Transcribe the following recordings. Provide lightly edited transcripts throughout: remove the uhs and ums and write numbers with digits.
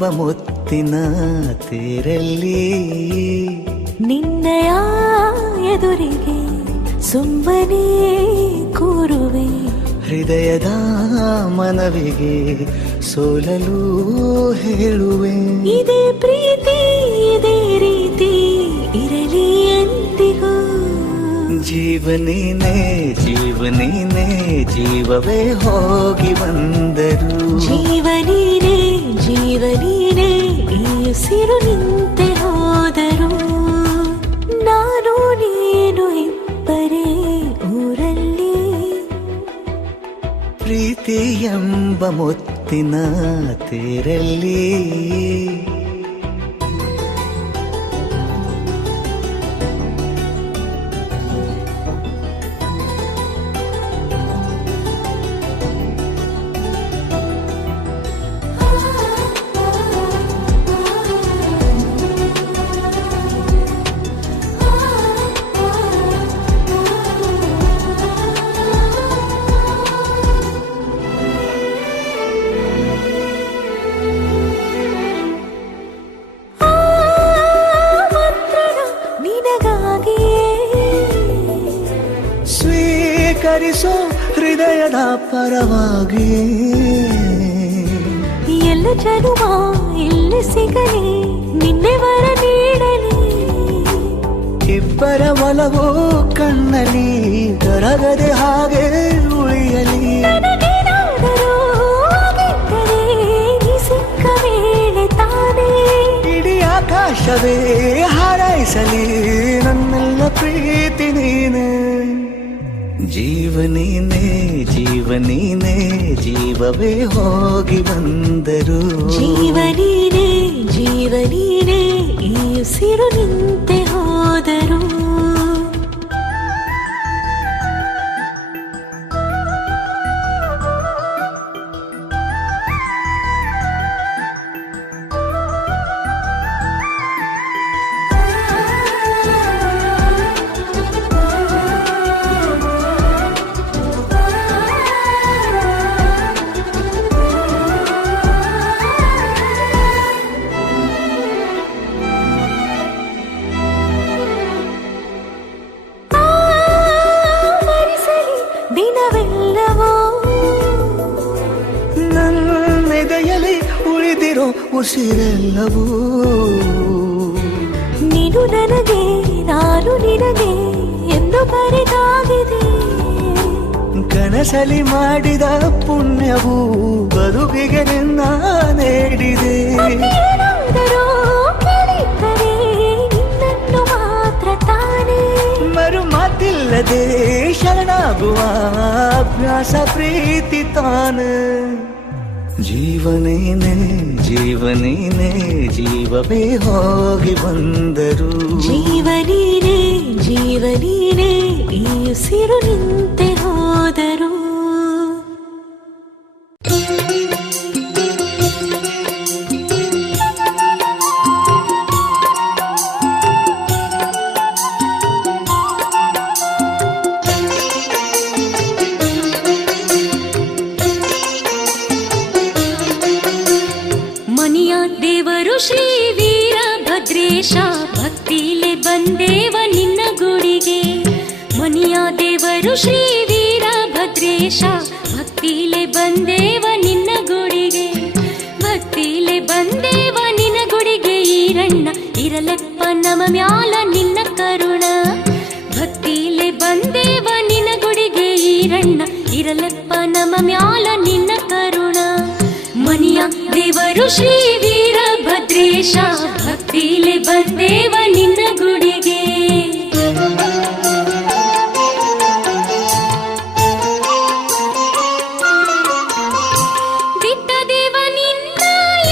ಮುತ್ತಿನ ತೇರಲ್ಲಿ ನಿನ್ನಯ ಎದುರಿಗೆ ಸುಮ್ಮನೆ ಕೂರುವೆ. ಹೃದಯದ ಮನವಿಗೆ ಸೋಲಲು ಹೇಳುವೆ. ಇದೇ ಪ್ರೀತಿ ಇದೇ ರೀತಿ ಇರಲಿ ಎಂದಿಗೂ. ಜೀವನೇನೆ ಜೀವನೇನೆ ಜೀವವೇ ಹೋಗಿ ಬಂದರು. ಜೀವನೀನೇ ಜೀವನೀನೇ ಈ ಉಸಿರು ನಿಂತೆ ಹೋದರು. ನಾನು ನೀನು ಇಬ್ಬರೇ ಊರಲ್ಲಿ. ಪ್ರೀತಿ ಎಂಬ ಮುತ್ತಿನ ತೇರಲ್ಲಿ ಸ್ವೀಕರಿಸೋ ಹೃದಯದ ಪರವಾಗಿ. ಎಲ್ಲ ಜನುಮ ಇಲ್ಲಿ ಸಿಗಲಿ ನಿನ್ನೆ ವರ ನೀಡಲಿ. ಇಬ್ಬರ ಒಲವು ಕಣ್ಣಲ್ಲಿ ಕರಗದೆ ಹಾಗೆ ಉಳಿಯಲಿ. ಸಿಕ್ಕ ವೇಳೆ ತಾನೇ ಇಡೀ ಆಕಾಶವೇ ಹಾರೈಸಲಿ ನನ್ನೆಲ್ಲ ಪ್ರೀತಿ ನೀನೆ. ಜೀವನೇನೆ ಜೀವನೇನೆ ಜೀವವೇ ಹೋಗಿ ಬಂದರು. ಜೀವನೀನೇ ಜೀವನೀನೇ ಈ ಉಸಿರು ನಿಂತೆ ಹೋದರು. ನನ್ನೆದೆಯಲ್ಲಿ ಉಳಿದಿರೋ ಉಸಿರೆಲ್ಲವೂ ನೀನು ನನಗೆ ನಾನು ನಿನಗೆ ಎಂದು ಬರೆದಾಗಿದೆ. ಕನಸಲಿ ಮಾಡಿದ ಪುಣ್ಯವು ಬದುಕಿಗೆ ನಿನ್ನ ನೀಡಿದೆ. ನಿನ್ನನ್ನು ಮಾತ್ರ ತಾನೇ ಮರು ಮಾತಿಲ್ಲದೆ ಶರಣಾಗುವ ಅಭ್ಯಾಸ ಪ್ರೀತಿ ತಾನೆ. ಜೀವನೇನೆ ಜೀವನೇನೆ ಜೀವವೇ ಹೋಗಿ ಬಂದರು. ಜೀವನೀನೇ ಜೀವನೀನೇ ಈ ಉಸಿರು ನಿಂತೆ ಹೋದರು. ಮನಿಯ ದೇವರು ಶ್ರೀ ವೀರಭದ್ರೇಶ ಭಕ್ತಿಲೆ ಬಂದೇವ ನಿನ್ನ ಗುಡಿಗೆ. ಮನಿಯ ದೇವರು ಶ್ರೀ ವೀರಭದ್ರೇಶ ಭಕ್ತಿಲೆ ಬಂದೇವ ನಿನ್ನ ಗುಡಿಗೆ. ಭಕ್ತಿಲೆ ಬಂದೇವ ನಿನ್ನ ಗುಡಿಗೆ ಈರಣ್ಣ ಇರಲಪ್ಪ ನಮ ಮ್ಯಾಲ ನಿನ್ನ ಕರುಣ. ಭಕ್ತಿಲೆ ಬಂದೇವ ನಿನ್ನ ಗುಡಿಗೆ ಈರಣ್ಣ ಇರಲಪ್ಪ ನಮ ಮ್ಯಾಲ ನಿನ್ನ ಕರುಣ. ಮನಿಯ ದೇವರು ಶ್ರೀ ವೀರಭದ್ರೇಶ ಭಕ್ತಿಲೆ ಬಂದೇವ ನಿನ್ನ ಗುಡಿಗೆ. ಬಿಟ್ಟದೇವ ನಿನ್ನ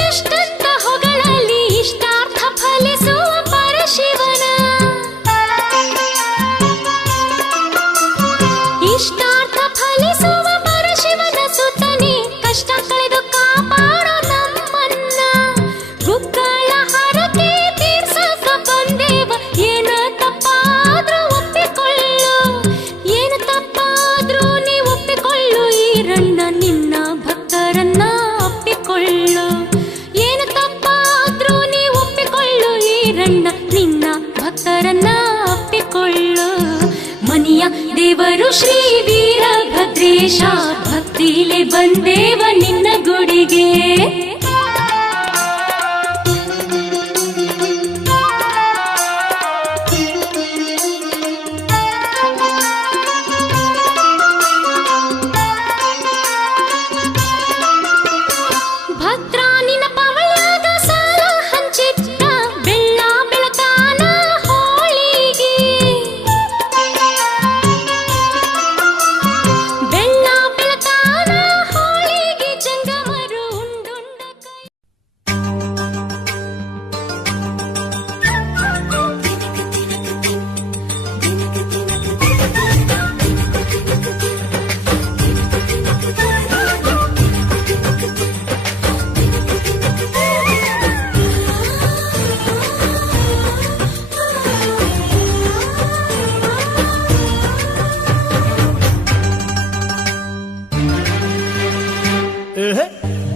ಎಷ್ಟಂತ ಹೊಗಳಲ್ಲಿ ಇಷ್ಟಾರ್ಥ ಫಲಿಸುವ ಪರಶಿವನ. ಇಷ್ಟಾರ್ಥ ಫಲಿಸುವ ಪರಶಿವನ ಸುತ್ತನೆ ಕಷ್ಟ ಕಳೆದು ಕಾಪಾಡೋ ನಮ್ಮನ್ನ. ಗುಗ್ಗಳ ಹರಕೆ ತೀರ್ಸಕ ಬಂದೇವ ಏನ ದೇವರು ಶ್ರೀ ವೀರಭದ್ರೇಶ ಭಕ್ತಿಲೆ ಬಂದೇವ ನಿನ್ನ ಗುಡಿಗೆ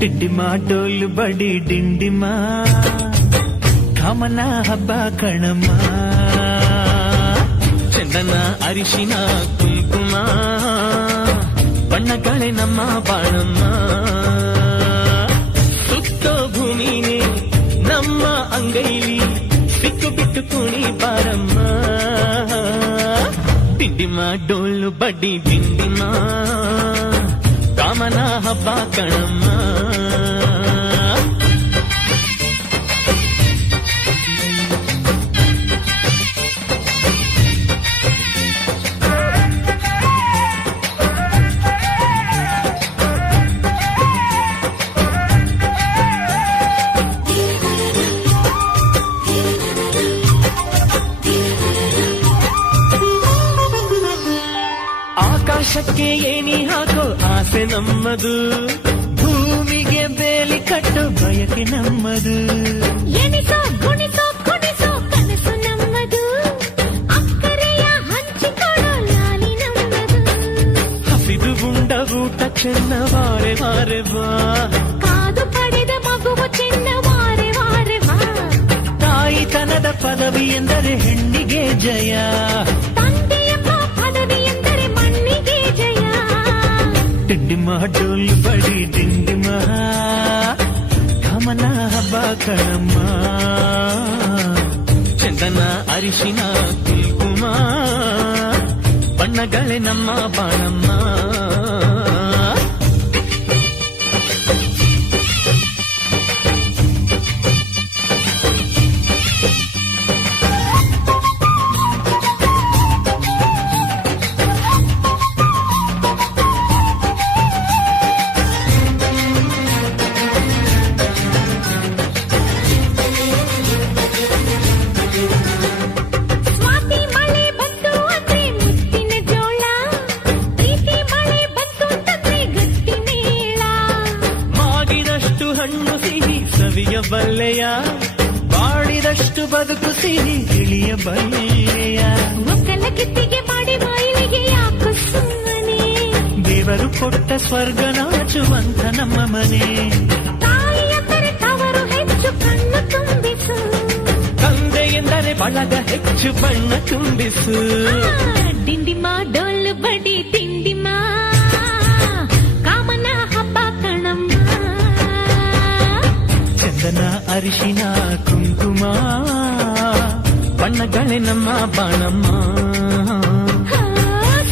ಡಿಂಡಿಮ ಡೋಲು ಬಡಿ ಡಿಂಡಿಮ ಕಾಮನ ಹಬ್ಬ ಕಣಮ್ಮ ಚಂದನ ಅರಿಶಿನ ಕುಂಕುಮ ಬಣ್ಣಗಳೇ ನಮ್ಮ ಬಾಣಮ್ಮ ಸುತ್ತೋ ಭೂಮಿನೇ ನಮ್ಮ ಅಂಗೈಲಿ ಬಿಟ್ಟು ಬಿಟ್ಟು ಕುಣಿ ಬಾರಮ್ಮ ಡಿಂಡಿಮ ಡೋಲು ಬಡಿ ಡಿಂಡಿಮ ಕಾಮನ ಹಬ್ಬ ಕಣಮ್ಮ ಆಕಾಶಕ್ಕೆ ಏನಿ ಹಾಕೋ ಆಸೆ ನಮ್ಮದು ಭೂಮಿಗೆ ಬೇಲಿ ಕಟ್ಟೋ ಬಯಕೆ ನಮ್ಮದು ಎಣಿಸೋ ಗುಣಿಸೋ ಕುಣಿಸೋ ಕನಸು ನಮ್ಮದು ಅಕ್ಕರೆಯ ಹಂಚಿಕೊಳ್ಳೋ ಲಾಲಿ ನಮ್ಮದು ಹಸಿದು ಉಂಡ ಊಟ ಚೆನ್ನ ವಾರೆ ವಾರೆ ಬಾ ಕಾದು ಪಡೆದ ಮಗುವು ಚೆನ್ನ ವಾರೆ ವಾರೆ ಬಾ ತಾಯಿತನದ ಪದವಿ ಎಂದರೆ ಹೆಣ್ಣಿಗೆ ಜಯ ಡಿಂಡಿಮ ಡೋಲು ಬಡಿ ಡಿಂಡಿಮ ಕಾಮನ ಹಬ್ಬ ಕಣಮ್ಮ ಚಂದನ ಅರಿಶಿನ ಕುಂಕುಮ ಬಣ್ಣಗಳೇ ನಮ್ಮ ಬಾಣಮ್ಮ ಬಲ್ಲೆಯ ಬಾಡಿದಷ್ಟು ಬದುಕು ಸಿಹಿ ತಿಳಿಯ ಬಲ್ಲೆಯ ಒಕ್ಕಲ ಕಿತ್ತಿಗೆ ಮಾಡಿ ಬಾಯಿಗೆ ಯಾಕೋ ಸುಮ್ಮನೆ ದೇವರು ಕೊಟ್ಟ ಸ್ವರ್ಗ ನಾಚುವಂತ ನಮ್ಮ ಮನೆ ತಾಯಿ ಎಂದರೆ ತವರು ಹೆಚ್ಚು ಕಣ್ಣು ತುಂಬಿಸು ತಂದೆ ಎಂದರೆ ಬಳಗ ಹೆಚ್ಚು ಬಣ್ಣ ತುಂಬಿಸು ಡಿಂಡಿಮ ಡೋಲು ಬಡಿ ಡಿಂಡಿಮ ಕಾಮನ ಹಬ್ಬ ಕಣಮ್ಮ ಚಂದನ ಅರಿಶಿನ ಕುಂಕುಮ ಬಣ್ಣಗಳೇ ನಮ್ಮ ಬಾಣಮ್ಮ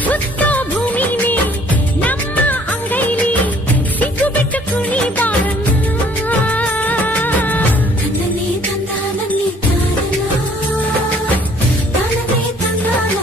ಸುತ್ತ ಭೂಮಿನೇ ನಮ್ಮ ಅಂಗೈಲಿ ಸಿಕ್ಕು ಬಿಟ್ಟು ಕುಣಿ ಬಾರಮ್ಮ ತಂದನೆ ತಂದಾನನ್ನಿ ತಾನನ ತಾನನೆ ತಂದಾನ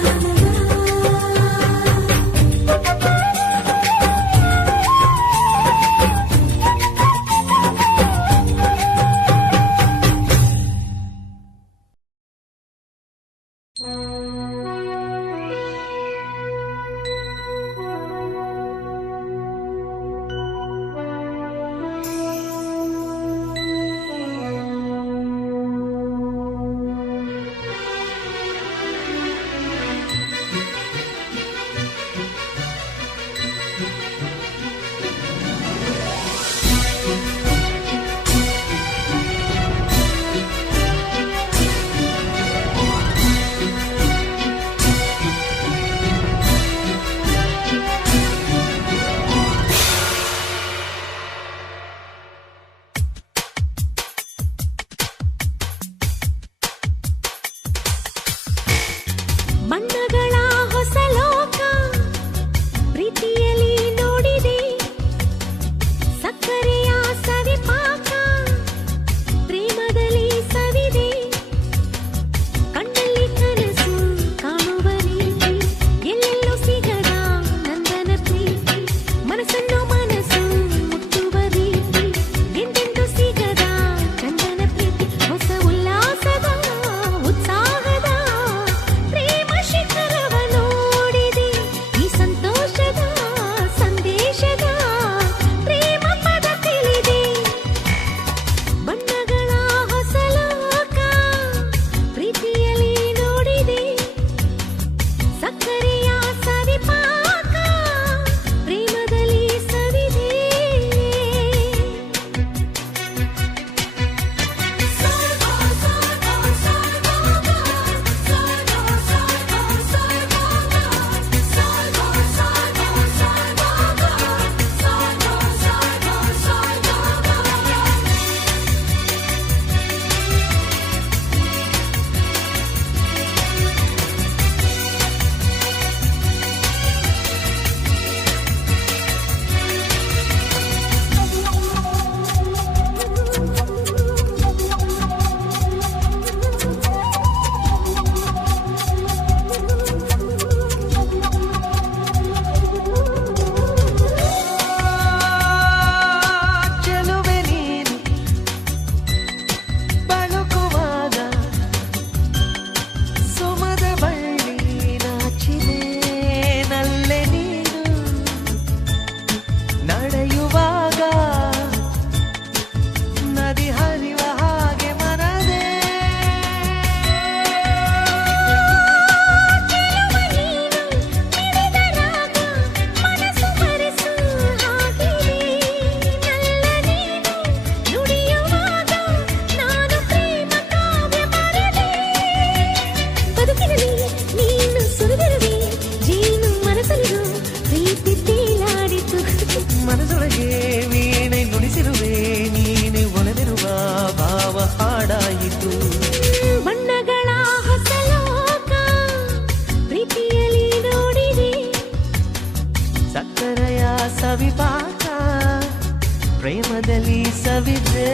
ಪ್ರೇಮದಲ್ಲಿ ಸವಿದೆ.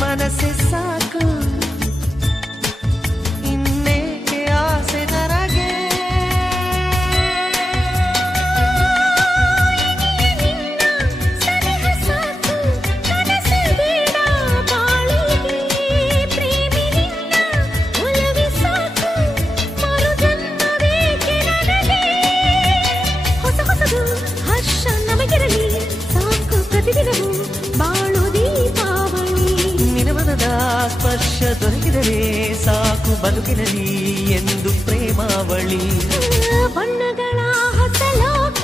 ಮನಸ್ಸೆ ಸಾಕು ಇನ್ನೇಕೆ ಆಸೆ ನನಗೆ. ಸನಿಹ ಸಾಕು ಕನಸು ಬೇಡ ಬಾಳಿಗೆ. ಪ್ರೇಮಿ ನಿನ್ನ ಒಲವೇ ಸಾಕು ಮರು ಜನ್ಮವೇಕೆ ನನಗೆ. ಹೊಸ ಹೊಸದು ಹರ್ಷ ನಮಗಿರಲಿ ಸಾಕು ಪ್ರತಿದಿನವೂ ಬಾಳು ದೀಪಾವಳಿ. ನಿನಮನದ ಸ್ಪರ್ಶ ದೊರಕಿದರೆ ಸಾಕು ಬದುಕಿನಲ್ಲಿ ಎಂದು ಪ್ರೇಮಾವಳಿ. ಬಣ್ಣಗಳ ಹೊಸ ಲೋಕ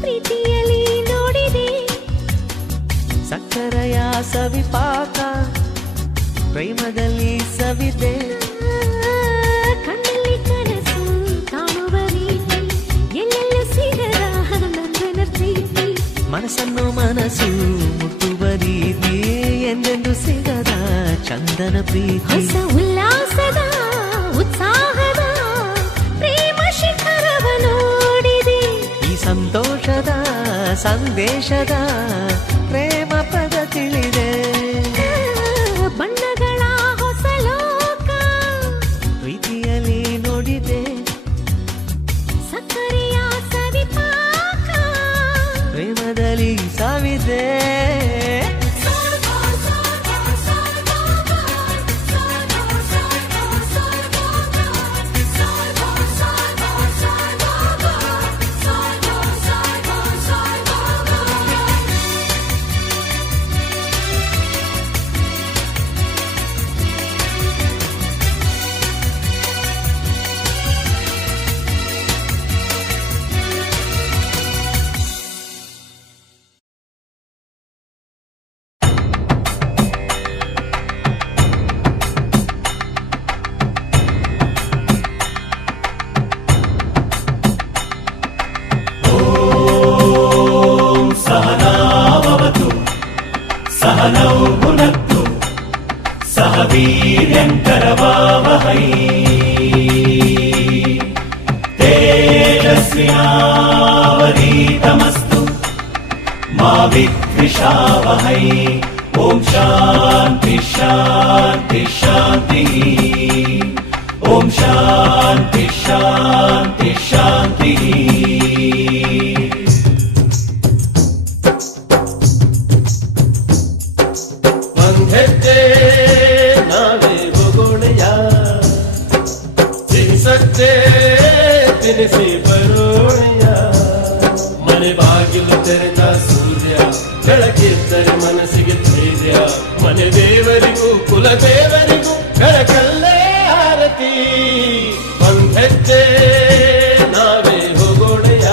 ಪ್ರೀತಿಯಲ್ಲಿ ನೋಡಿದೆ. ಸಕ್ಕರೆಯ ಸವಿಪಾಕ ಪ್ರೇಮದಲ್ಲಿ ಸವಿದೆ. ಕಣ್ಣಲ್ಲಿ ಕನಸು ಕಾಣುವ ರೀತಿ ಎಲ್ಲೆಲ್ಲೂ ಸಿಗದ ನಂದನ ಪ್ರೀತಿ. ಮನಸ್ಸನ್ನು ಮನಸ್ಸು ಮುಟ್ಟುವ ರೀತಿ ಎಂದೆಂದು ಸಿಗದ ಚಂದನ ಪ್ರೀತಿ. ಹೊಸ ಉಲ್ಲಾಸದ ಉತ್ಸಾಹದ ಪ್ರೇಮ ಶಿಖರವ ನೋಡಿದೆ. ಈ ಸಂತೋಷದ ಸಂದೇಶದ ಪ್ರೇಮ ಪದ ತಿಳಿದೆ. ಬಣ್ಣಗಳ ಹೊಸ ಲೋಕ ಪ್ರೀತಿಯಲ್ಲಿ ನೋಡಿದೆ. ಸಕ್ಕರೆಯ ಸವಿಪಾಕ ಪ್ರೇಮದಲ್ಲಿ ಸಾವಿದೆ. सहनौ भुनक्तु सह वीर्यङ्करवावहै तेजस्विनावधीतमस्तु मा विद्विषावहै. ॐ शान्ति शान्ति शान्तिः. ॐ शान्ति शान्ति शान्तिः. ತಿನಿಸಿ ಬರೋಣೆಯ ಮನೆ ಬಾಗಿಲು ತೆರೆದ ಸೂರ್ಯ ಬೆಳಕಿದ್ದರೆ ಮನಸ್ಸಿಗೆ ಧೈರ್ಯ. ಮನೆ ದೇವರಿಗೂ ಕುಲ ದೇವರಿಗೂ ಬೆಳಕಲ್ಲೇ ಆರತಿ. ಒಂದೆಜ್ಜೆ ನಾವೇ ಹೋಗೋಣೆಯ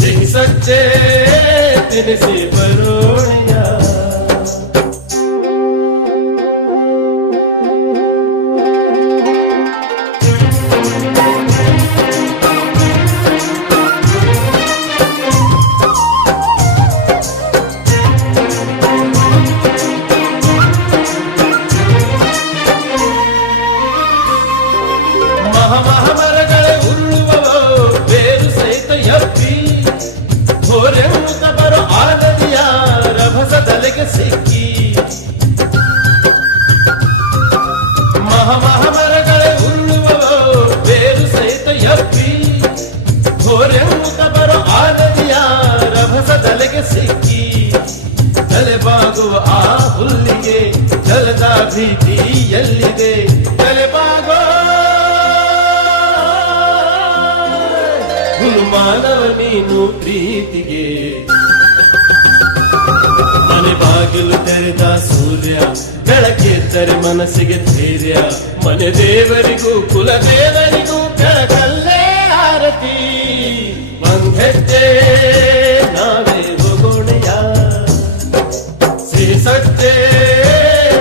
ಸಿಹಿ ಸಜ್ಜೆ ತಿನಿಸಿ ಬರೋಣೆಯ. ಮರಗಳೇ ಉರುಳುವವೋ ಬೇರು ಸಹಿತ ಎಪ್ಪಿ ಘೋರೆಂಬುತ್ತ ಬರೋ ಆನದಿಯ ರಭಸದಲೆಗೆ ಸಿಕ್ಕಿ. ಮರಗಳೇ ಉರುಳುವವೋ ಬೇರು ಸಹಿತ ಎಪ್ಪಿ ಘೋರೆಂಬುತ್ತ ಬರೋ ಆನದಿಯ ರಭಸದಲೆಗೆ ಸಿಕ್ಕಿ. ತಲೆಬಾಗುವ ಆ ಹುಲ್ಲಿಗೆ ಜಲದ ಭೀತಿ ಎಲ್ಲಿದೆ. ತಲೆಬಾಗೋ ಮಾನವ ನೀನು ಪ್ರೀತಿಗೆ ಮನೆ ಬಾಗಿಲು ತೆರೆದ ಸೂರ್ಯ ಬೆಳಕೆದ್ದರೆ ಮನಸ್ಸಿಗೆ ಧೈರ್ಯ ಮನೆ ದೇವರಿಗೂ ಕುಲ ದೇವರಿಗೂ ಬೆಳಕಲ್ಲೇ ಆರತಿ ಒಂದೆಜ್ಜೆ ನಾವೇ ಹೋಗೋಣೆಯ ಸಜ್ಜೆ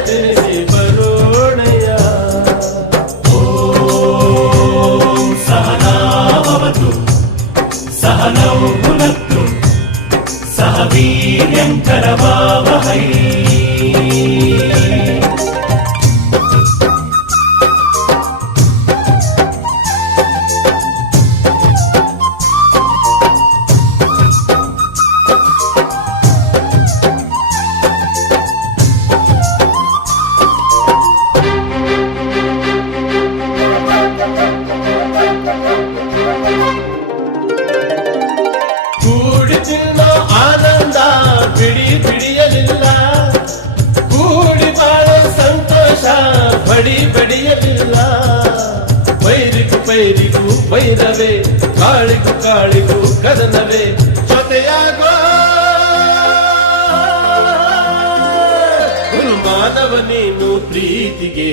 ತಿಳಿಸಿ ಬರೋಣೆಯ ಓಂ ಸಹನಾವತು ಸಹನೌ ಭುನಕ್ತು ಸಹ ವೀರ್ಯಂ ಕರವಾವಹೈ ಕೂಡಿ ತಿನ್ನೋ ಆನಂದ ಬಿಡಿಯಲಿಲ್ಲ ಕೂಡಿ ಬಾಳೋ ಸಂತೋಷ ಬಡಿಯಲಿಲ್ಲ ಪೈರಿಗೂ ವೈರವೇ ಕಾಳಿಗೂ ಕದನವೇ ಜೊತೆಯಾಗೋ ಮಾನವ ನೀನು ಪ್ರೀತಿಗೆ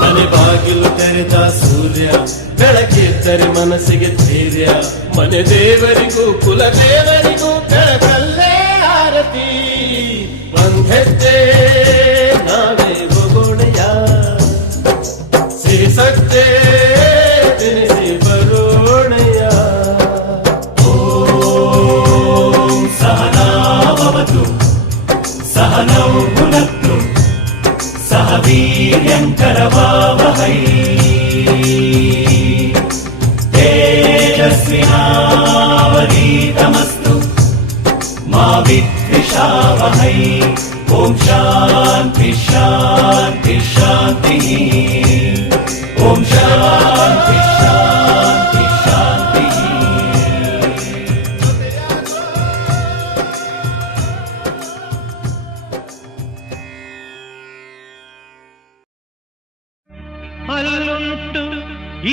ಮನೆ ಬಾಗಿಲು ತೆರೆದ ಸೂರ್ಯ ಬೆಳಕೆದ್ದರೆ ಮನಸ್ಸಿಗೆ ಧೈರ್ಯ ಮನೆ ದೇವರಿಗೂ ಕುಲ ದೇವರಿಗೂ ಬೆಳಕಲ್ಲೇ ಆರತಿ ಒಂದೆಜ್ಜೆ ನಾವೇ ಹೋಗೋಣೆಯ ಸಜ್ಜೆ ತಿಳಿಸಿ ಬರೋಣೆಯ ಓಂ ಸಹನಾವತು ಸಹನೌ ಭುನಕ್ತು ಸಹ ವೀರ್ಯಂ ಕರವಾವಹೈ ತೇಜಸ್ವಿನಾವಧೀತಮಸ್ತು ಮಾ ವಿದ್ವಿಷಾವಹೈ ಓಂ ಶಾಂತಿ ಶಾಂತಿ ಶಾಂತಿ ಓಂ ಶಾಂತಿ ಶಾಂತಿ ಶಾಂತಿ ಅಲ್ಲುಂಟು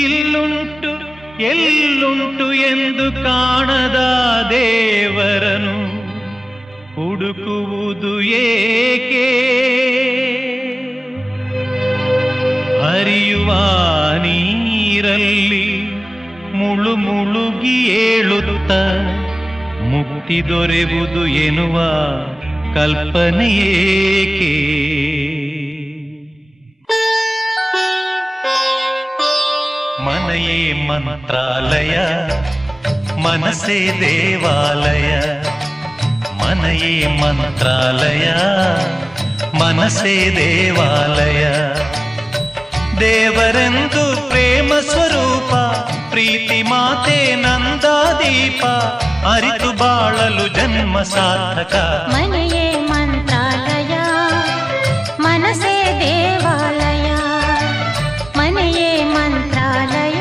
ಇಲ್ಲುಂಟು ಎಲ್ಲುಂಟು ಎಂದು ಕಾಣದ ದೇವರನು ಹುಡುಕುವುದು ಏಕೆ ಹರಿಯುವ ನೀರಲ್ಲಿ ಮುಳುಗಿ ಏಳುತ್ತ ಮುಕ್ತಿ ದೊರೆಯುವುದು ಎನ್ನುವ ಕಲ್ಪನೆಯೇಕೆ ಮನೆಯೇ ಮಂತ್ರಾಲಯ ಮನಸ್ಸೇ ದೇವಾಲಯ ಮನೆಯೇ ಮಂತ್ರಾಲಯ ಮನಸ್ಸೇ ದೇವಾಲಯ ದೇವರೆಂದು ಪ್ರೇಮ ಸ್ವರೂಪ ಪ್ರೀತಿ ಮಾತೆ ನಂದಾದೀಪ ಅರಿತು ಬಾಳಲು ಜನ್ಮ ಸಾರ್ಥಕ ಮನೆಯೇ ಮಂತ್ರಾಲಯ ಮನಸ್ಸೇ ದೇವಾಲಯ ಮನೆಯೇ ಮಂತ್ರಾಲಯ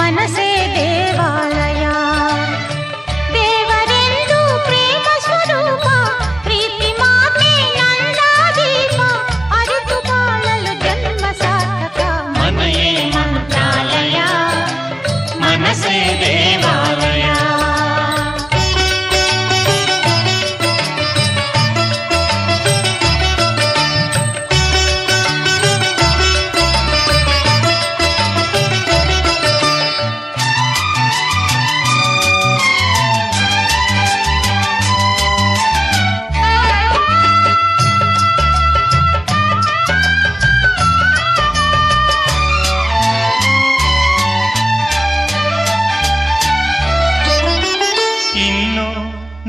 ಮನಸ್ಸೇ ದೇವಾಲಯ ದೇವರೆಂದು ಪ್ರೇಮ ಸ್ವರೂಪ ಪ್ರೀತಿ ಮಾತೆ ನಂದಾದೀಪ ಅರಿತು ಬಾಳಲು ಜನ್ಮ ಸಾರ್ಥಕ ಮನೆಯೇ ಮಂತ್ರಾಲಯ ಮನಸ್ಸೇ ದೇವಾಲಯ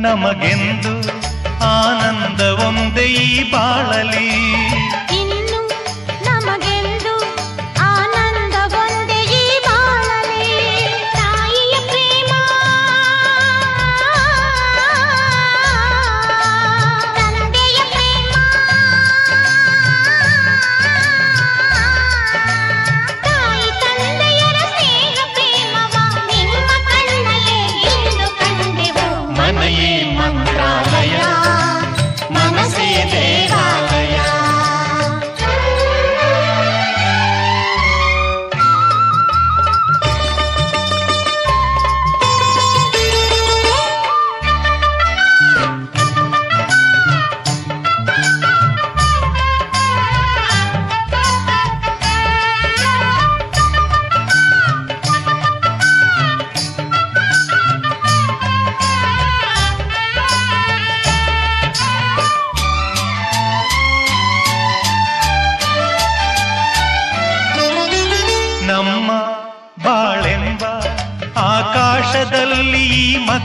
ನಮಗೆಂದು ಆನಂದ ಒಂದೇ ಈ ಬಾಳಲಿ ಇನ್ನು ನಮಗೆಂದು ಆನಂದ ಒಂದೇ ಈ ಬಾಳಲಿ ತಾಯಿಯ ಪ್ರೇಮ ತಂದೆಯ ಪ್ರೇಮ ತಾಯಿ ತಂದೆಯರ ಸ್ನೇಹ ಪ್ರೇಮವ ನಿಮ್ಮ ಕಣ್ಣಲ್ಲೇ ಇಂದು ಕಂಡೆವು ಮನೆಯೇ ಮಂತ್ರಾಲಯ ಮನಸ್ಸೇ ದೇವಾಲಯ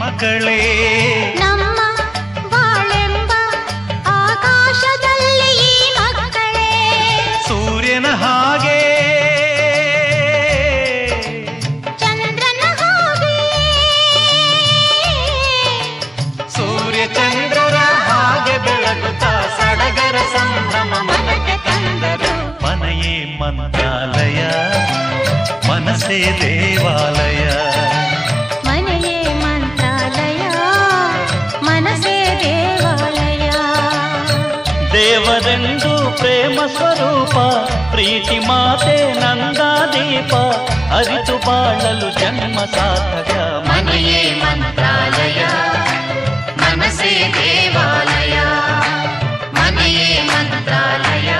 ಮಕ್ಕಳೇ ನಮ್ಮ ಬಾಳೆಂಬ ಆಕಾಶದಲ್ಲಿ ಈ ಮಕ್ಕಳೇ ಸೂರ್ಯನ ಹಾಗೆ ಚಂದ್ರನ ಹಾಗೆ ಸೂರ್ಯ ಚಂದ್ರರ ಹಾಗೆ ಬೆಳಗುತ್ತಾ ಸಡಗರ ಸಂಭ್ರಮ ಮನಕ್ಕೆ ತಂದರು ಮನೆಯೇ ಮಂತ್ರಾಲಯ ಮನಸ್ಸೇ ದೇವಾಲಯ ಮನೆಯೇ ಮಂತ್ರಾಲಯ ಮನಸ್ಸೇ ದೇವಾಲಯ ದೇವರೆಂದು ಪ್ರೇಮ ಸ್ವರೂಪ ಪ್ರೀತಿ ಮಾತೆ ನಂದಾದೀಪ ಅರಿತು ಬಾಳಲು ಜನ್ಮ ಸಾರ್ಥಕ ಮನೆಯೇ ಮಂತ್ರಾಲಯ ಮನಸ್ಸೇ ದೇವಾಲಯ ಮನೆಯೇ ಮಂತ್ರಾಲಯ